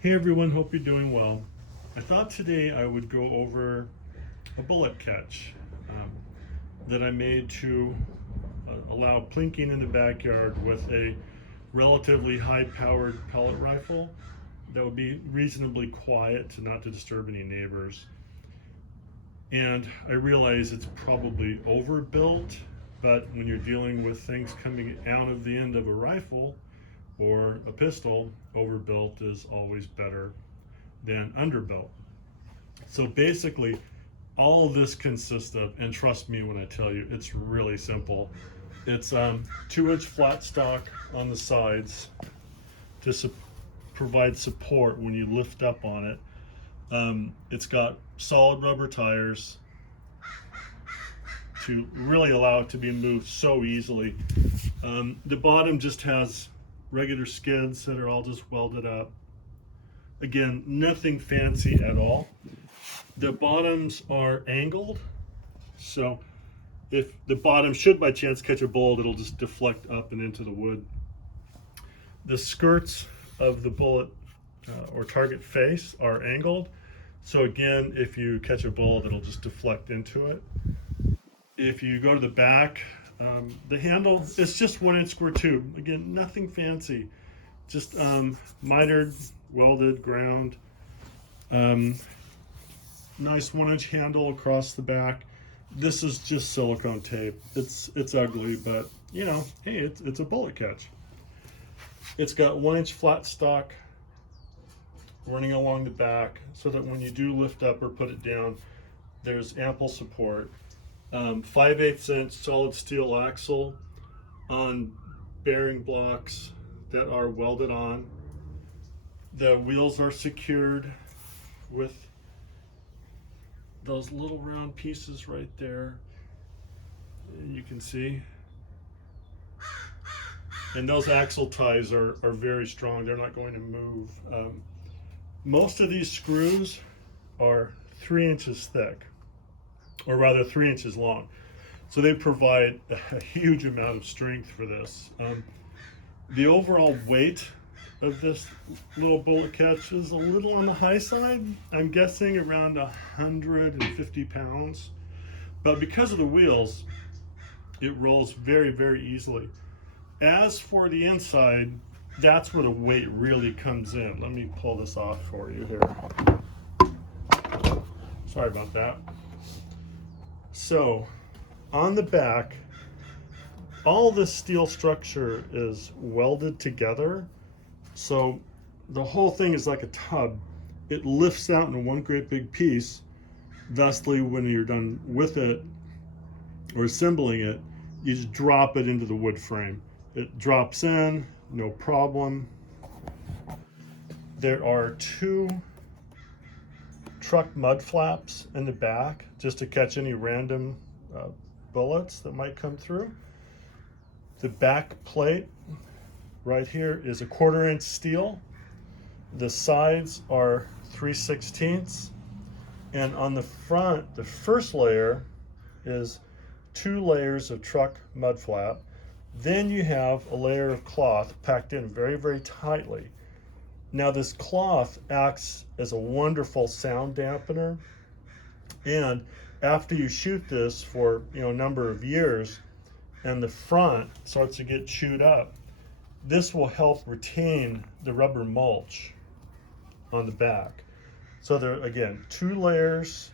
Hey everyone, hope you're doing well. I thought today I would go over a bullet catch um, that I made to allow plinking in the backyard with a relatively high powered pellet rifle that would be reasonably quiet to not to disturb any neighbors. And I realize it's probably overbuilt, but when you're dealing with things coming out of the end of a rifle or a pistol, overbuilt is always better than underbuilt. So basically, all of this consists of, and trust me when I tell you, it's really simple. It's 2-inch flat stock on the sides to provide support when you lift up on it. It's got solid rubber tires to really allow it to be moved so easily. The bottom just has regular skids that are all just welded up. Again, nothing fancy at all. The bottoms are angled, so if the bottom should by chance catch a bullet, it'll just deflect up and into the wood. The skirts of the bullet or target face are angled, so again, if you catch a bullet, it'll just deflect into it. If you go to the back, the handle is just 1-inch square tube. Again, nothing fancy, just mitered, welded, ground. Nice 1-inch handle across the back. This is just silicone tape. It's ugly, but you know, hey, it's a bullet catch. It's got 1-inch flat stock running along the back so that when you do lift up or put it down, there's ample support. 5/8 inch solid steel axle on bearing blocks that are welded on. The wheels are secured with those little round pieces right there, you can see. And those axle ties are very strong. They're not going to move. Most of these screws are 3 inches thick, or rather 3 inches long. So they provide a huge amount of strength for this. The overall weight of this little bullet catch is a little on the high side. I'm guessing around 150 pounds. But because of the wheels, it rolls very, very easily. As for the inside, that's where the weight really comes in. Let me pull this off for you here. Sorry about that. So, on the back, all this steel structure is welded together. So the whole thing is like a tub. It lifts out in one great big piece. Thusly, when you're done with it or assembling it, you just drop it into the wood frame. It drops in, no problem. There are 2 truck mud flaps in the back just to catch any random bullets that might come through. The back plate right here is a 1/4-inch steel. The sides are 3/16, and on the front, the first layer is 2 layers of truck mud flap. Then you have a layer of cloth packed in very, very tightly. Now this cloth acts as a wonderful sound dampener, and after you shoot this for a number of years and the front starts to get chewed up, this will help retain the rubber mulch on the back. So there, again, 2 layers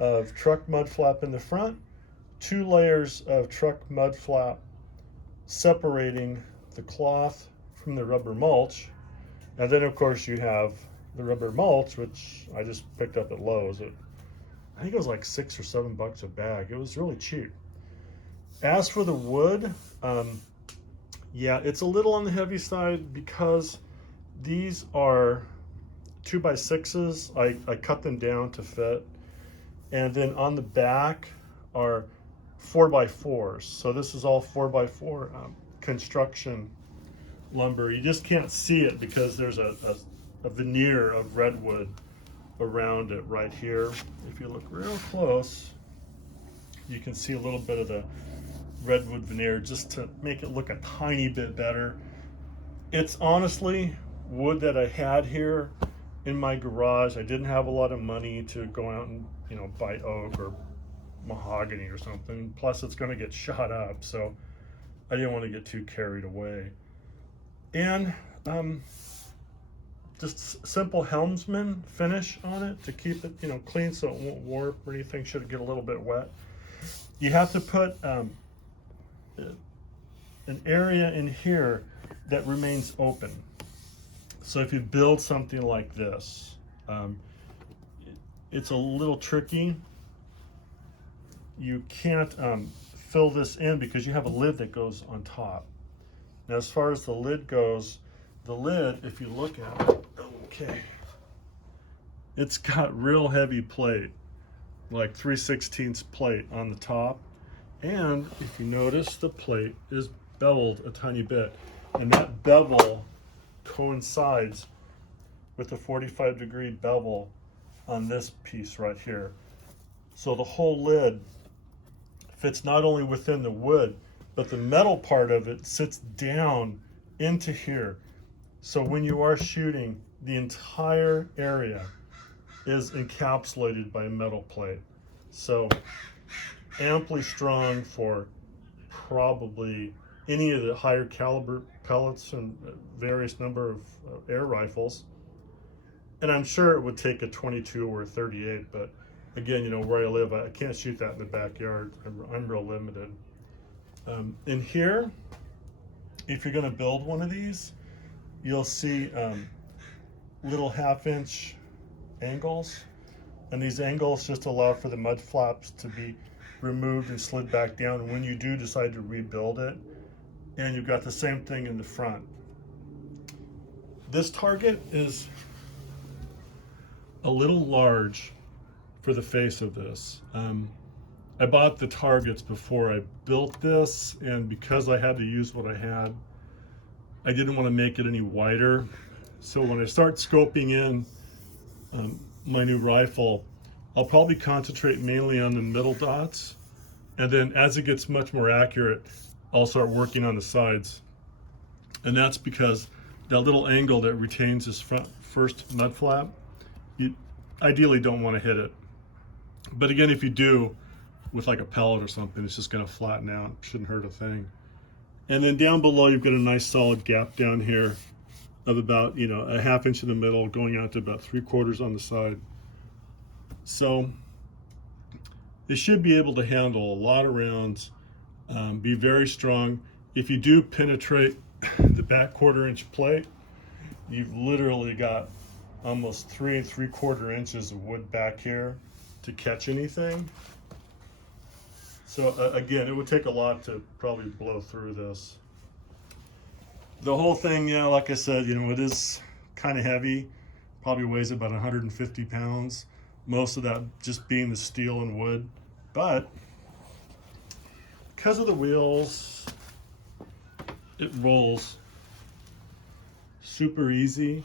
of truck mud flap in the front, 2 layers of truck mud flap separating the cloth from the rubber mulch. And then of course you have the rubber mulch, which I just picked up at Lowe's. I think it was like $6 or $7 a bag. It was really cheap. As for the wood, yeah, it's a little on the heavy side because these are 2x6s. I cut them down to fit. And then on the back are 4x4s. So this is all 4x4 construction lumber. You just can't see it because there's a veneer of redwood around it right here. If you look real close, you can see a little bit of the redwood veneer just to make it look a tiny bit better. It's honestly wood that I had here in my garage. I didn't have a lot of money to go out and, you know, buy oak or mahogany or something. Plus it's going to get shot up, so I didn't want to get too carried away. And just simple helmsman finish on it to keep it, you know, clean so it won't warp or anything should it get a little bit wet. You have to put an area in here that remains open. So if you build something like this, it's a little tricky. You can't fill this in because you have a lid that goes on top. Now, as far as the lid goes, the lid, if you look at it, okay, it's got real heavy plate, like 3/16 plate on the top. And if you notice, the plate is beveled a tiny bit. And that bevel coincides with the 45-degree bevel on this piece right here. So the whole lid fits not only within the wood, but the metal part of it sits down into here. So when you are shooting, the entire area is encapsulated by a metal plate. So amply strong for probably any of the higher caliber pellets and various number of air rifles. And I'm sure it would take a 22 or a 38, but again, you know, where I live, I can't shoot that in the backyard. I'm real limited. In here, if you're gonna build one of these, you'll see little 1/2-inch angles. And these angles just allow for the mud flaps to be removed and slid back down when you do decide to rebuild it. And you've got the same thing in the front. This target is a little large for the face of this. I bought the targets before I built this, and because I had to use what I had, I didn't want to make it any wider. So when I start scoping in my new rifle, I'll probably concentrate mainly on the middle dots, and then as it gets much more accurate, I'll start working on the sides. And that's because that little angle that retains this first mud flap, you ideally don't want to hit it. But again, if you do, with like a pellet or something, it's just going to flatten out. Shouldn't hurt a thing. And then down below, you've got a nice solid gap down here of about, you know, a 1/2 inch in the middle, going out to about 3/4 on the side. So it should be able to handle a lot of rounds, be very strong. If you do penetrate the back 1/4 inch plate, you've literally got almost 3 3/4 inches of wood back here to catch anything. So again, it would take a lot to probably blow through this. The whole thing, yeah, like I said, you know, it is kind of heavy, probably weighs about 150 pounds. Most of that just being the steel and wood. But because of the wheels, it rolls super easy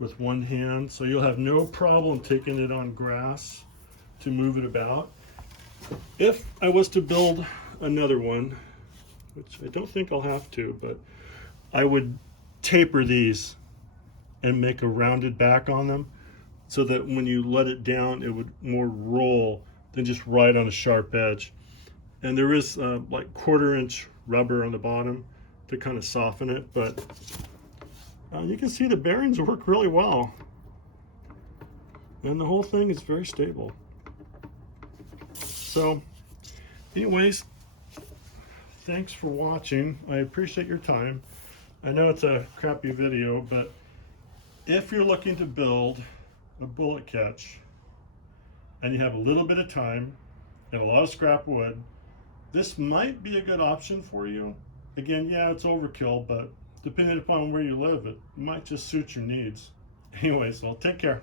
with one hand. So you'll have no problem taking it on grass to move it about. If I was to build another one, which I don't think I'll have to, but I would taper these and make a rounded back on them so that when you let it down, it would more roll than just right on a sharp edge. And there is like 1/4 inch rubber on the bottom to kind of soften it, but you can see the bearings work really well. And the whole thing is very stable. So anyways, thanks for watching. I appreciate your time. I know it's a crappy video, but if you're looking to build a bullet catch and you have a little bit of time and a lot of scrap wood, this might be a good option for you. Again, yeah, it's overkill, but depending upon where you live, it might just suit your needs. Anyways, well, take care.